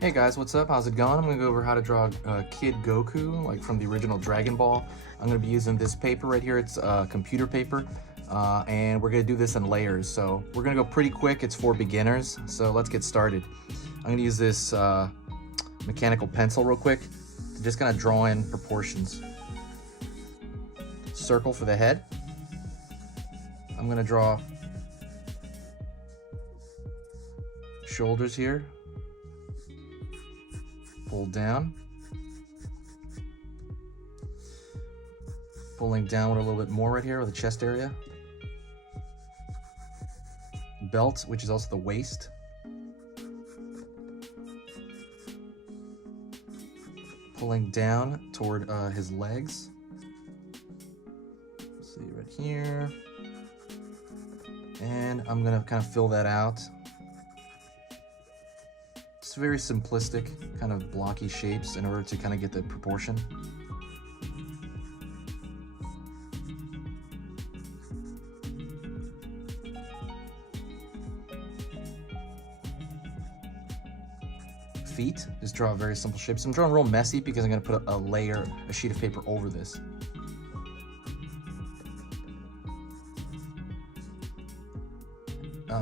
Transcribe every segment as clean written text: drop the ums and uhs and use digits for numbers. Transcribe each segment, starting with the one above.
Hey guys, what's up? How's it going? I'm gonna go over how to draw Kid Goku, like from the original Dragon Ball. I'm gonna be using this paper right here. It's computer paper, and we're gonna do this in layers. So we're gonna go pretty quick. It's for beginners. So let's get started. I'm gonna use this mechanical pencil real quick to just kind of draw in proportions. Circle for the head. I'm gonna draw shoulders here. Pull down, pulling downward a little bit more right here with the chest area. Belt, which is also the waist. Pulling down toward his legs. Let's see right here. And I'm gonna kind of fill that out. It's very simplistic, kind of blocky shapes in order to kind of get the proportion. Feet, just draw very simple shapes. I'm drawing real messy because I'm going to put a sheet of paper over this.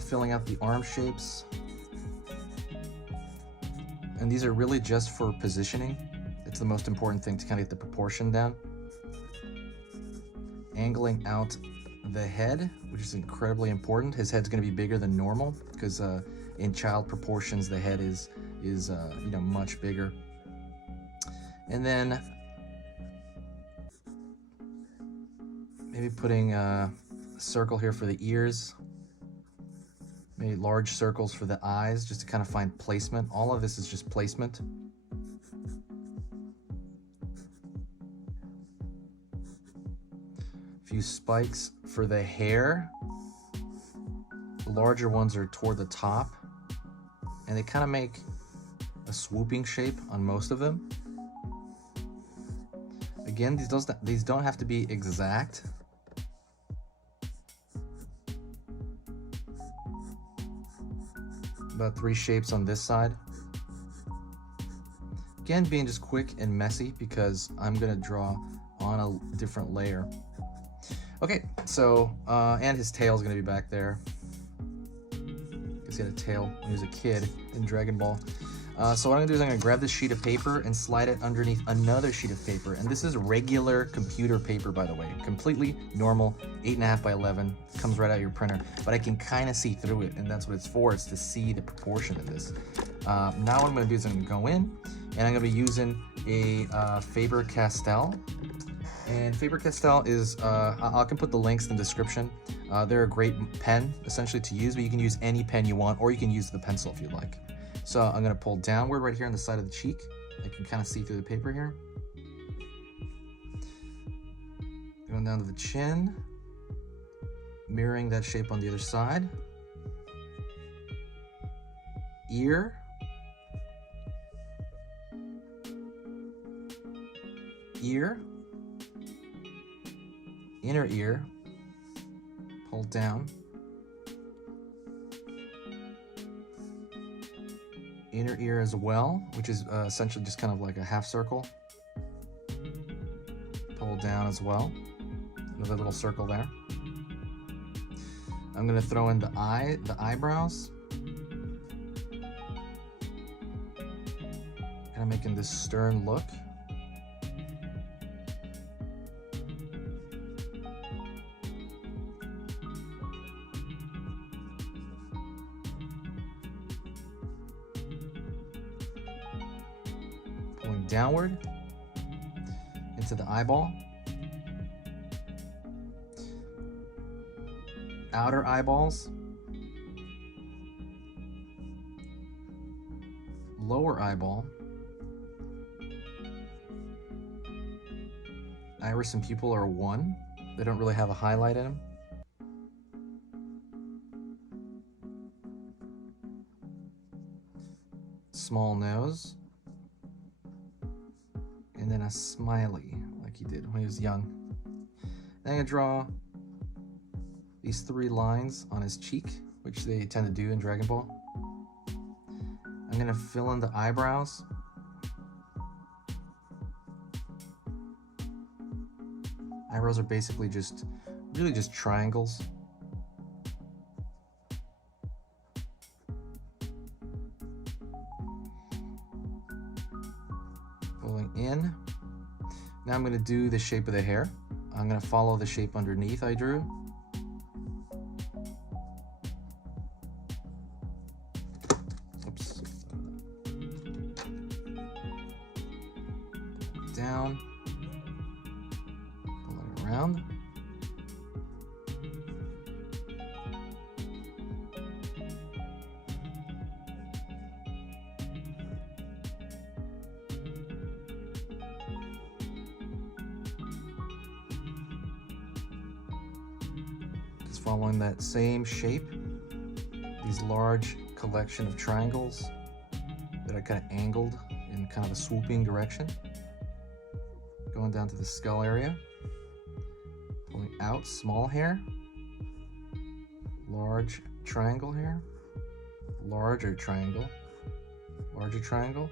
Filling out the arm shapes. And these are really just for positioning. It's the most important thing to kind of get the proportion down. Angling out the head, which is incredibly important. His head's going to be bigger than normal because in child proportions the head is much bigger. And then maybe putting a circle here for the ears. Maybe large circles for the eyes, just to kind of find placement. All of this is just placement. A few spikes for the hair. The larger ones are toward the top, and they kind of make a swooping shape on most of them. Again, these don't have to be exact. About 3 shapes on this side. Again, being just quick and messy because I'm gonna draw on a different layer. Okay, so, and his tail is gonna be back there. Because he had a tail when he was a kid in Dragon Ball. So what I'm gonna do is I'm gonna grab this sheet of paper and slide it underneath another sheet of paper. And this is regular computer paper, by the way. Completely normal, 8.5 by 11. Comes right out of your printer. But I can kind of see through it, and that's what it's for. It's to see the proportion of this. Now what I'm gonna do is I'm gonna go in, and I'm gonna be using a Faber-Castell. And Faber-Castell is, I can put the links in the description. They're a great pen, essentially, to use, but you can use any pen you want, or you can use the pencil if you'd like. So I'm gonna pull downward right here on the side of the cheek. I can kind of see through the paper here. Going down to the chin, mirroring that shape on the other side. Ear. Ear. Inner ear. Pull down. Inner ear as well, which is essentially just kind of like a half circle. Pull down as well. Another little circle there. I'm gonna throw in the eyebrows. Kind of making this stern look. Pulling downward into the eyeball. Outer eyeballs. Lower eyeball. Iris and pupil are 1. They don't really have a highlight in them. Small nose. And then a smiley, like he did when he was young. Then I'm gonna draw these 3 lines on his cheek, which they tend to do in Dragon Ball. I'm I'm gonna fill in the eyebrows. Eyebrows are basically really just triangles. Pulling in. Now I'm going to do the shape of the hair. I'm going to follow the shape underneath I drew. Oops. Down. Pull it around. Following that same shape, these large collection of triangles that I kind of angled in kind of a swooping direction. Going down to the skull area, pulling out small hair, large triangle here, larger triangle, larger triangle,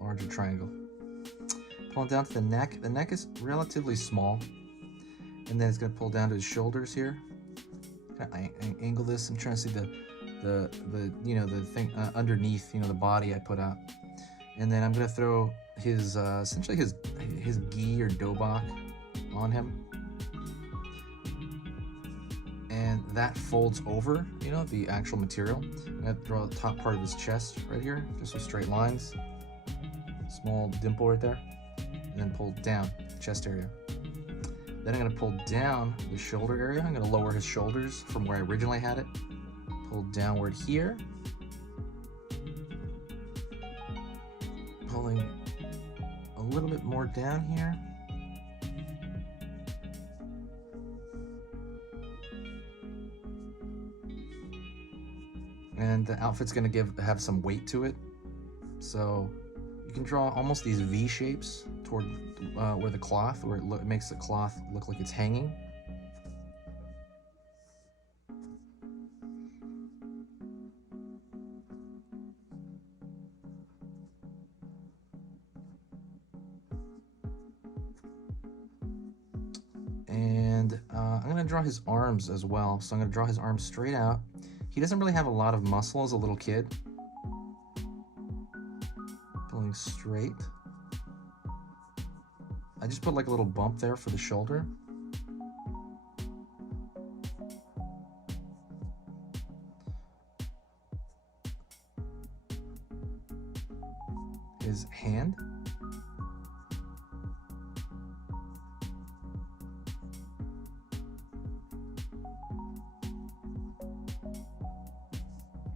larger triangle. Pulling down to the neck. The neck is relatively small, and then it's going to pull down to his shoulders here. I angle this. I'm trying to see the thing underneath, the body I put out, and then I'm going to throw his essentially his gi or dobak on him, and that folds over the actual material. I'm going to draw the top part of his chest right here, just with straight lines, small dimple right there. And then pull down the chest area. Then I'm going to pull down the shoulder area. I'm going to lower his shoulders from where I originally had it. Pull downward here. Pulling a little bit more down here. And the outfit's going to have some weight to it. So you can draw almost these V shapes toward where the cloth, where it makes the cloth look like it's hanging. And I'm going to draw his arms as well. So I'm going to draw his arms straight out. He doesn't really have a lot of muscle as a little kid. Pulling straight. I just put like a little bump there for the shoulder. His hand.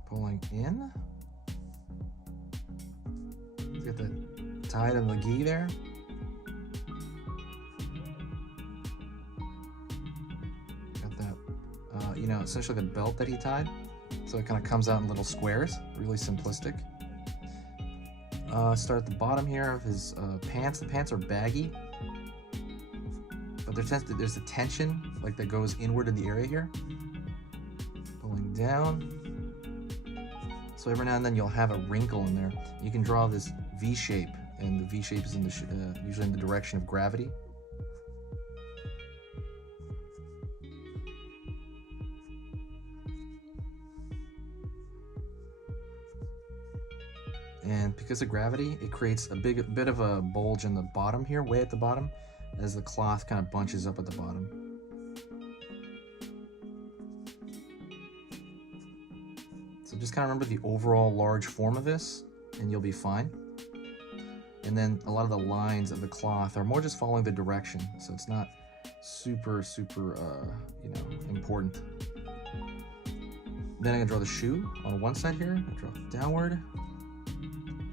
Pulling in. Get the tie to the gi there. Essentially the belt that he tied, so it kind of comes out in little squares, really simplistic. Start at the bottom here of his pants. The pants are baggy, but there's a tension like that goes inward in the area here. Pulling down, so every now and then you'll have a wrinkle in there. You can draw this V shape, and the V shape is usually in the direction of gravity. And because of gravity, it creates a bit of a bulge in the bottom here, way at the bottom, as the cloth kind of bunches up at the bottom. So just kind of remember the overall large form of this, and you'll be fine. And then a lot of the lines of the cloth are more just following the direction, so it's not super important. Then I'm gonna draw the shoe on one side here. I draw it downward.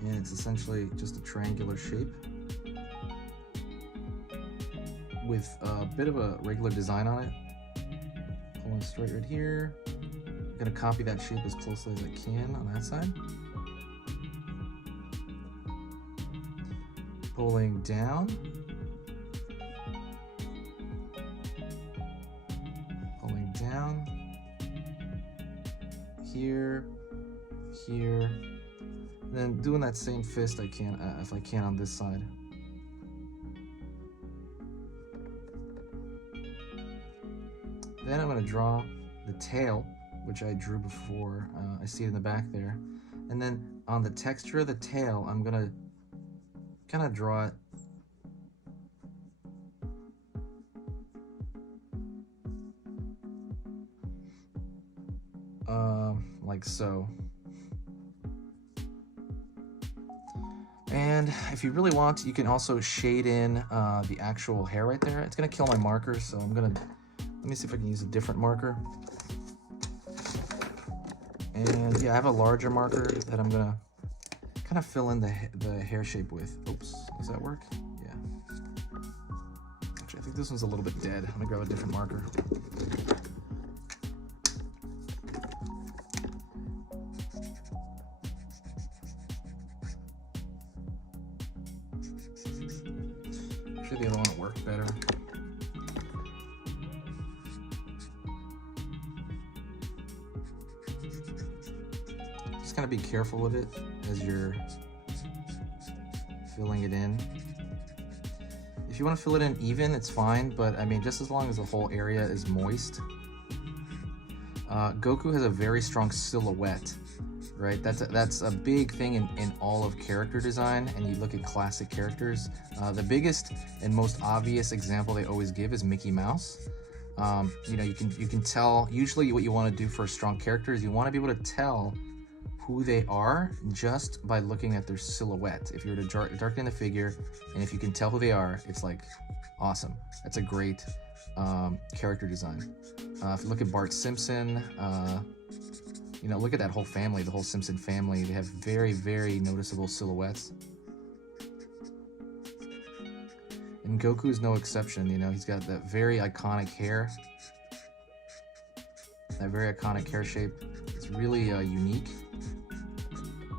And it's essentially just a triangular shape with a bit of a regular design on it. Pulling straight right here. I'm gonna copy that shape as closely as I can on that side. Pulling down. Pulling down. here, here, and then doing that same fist I can, if I can, on this side. Then I'm going to draw the tail, which I drew before. I see it in the back there. And then on the texture of the tail, I'm going to kind of draw it like so. And if you really want, you can also shade in the actual hair right there. It's gonna kill my marker, so let me see if I can use a different marker. And yeah, I have a larger marker that I'm gonna kind of fill in the hair shape with. Oops, does that work? Yeah. Actually, I think this one's a little bit dead. I'm gonna grab a different marker. Actually, the other one worked better. Just kind of be careful with it as you're filling it in. If you want to fill it in even, it's fine, but I mean, just as long as the whole area is moist. Goku has a very strong silhouette, right? That's a big thing in all of character design, and you look at classic characters. The biggest and most obvious example they always give is Mickey Mouse. You know, you can tell, usually what you want to do for a strong character is you want to be able to tell who they are just by looking at their silhouette. If you were to darken the figure, and if you can tell who they are, it's like awesome. That's a great character design. If you look at Bart Simpson, you know, look at that whole family, the whole Simpson family. They have very, very noticeable silhouettes. And Goku is no exception. You know, he's got that very iconic hair, that very iconic hair shape. It's really unique.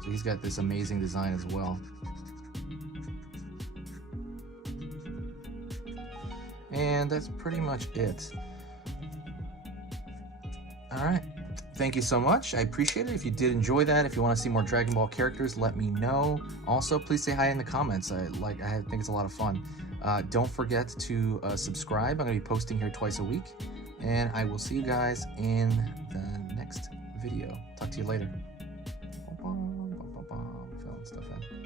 So he's got this amazing design as well. And that's pretty much it. All right. Thank you so much. I appreciate it. If you did enjoy that, if you want to see more Dragon Ball characters, let me know. Also, please say hi in the comments. I think it's a lot of fun. Don't forget to subscribe. I'm going to be posting here twice a week. And I will see you guys in the next video. Talk to you later. Filling stuff in.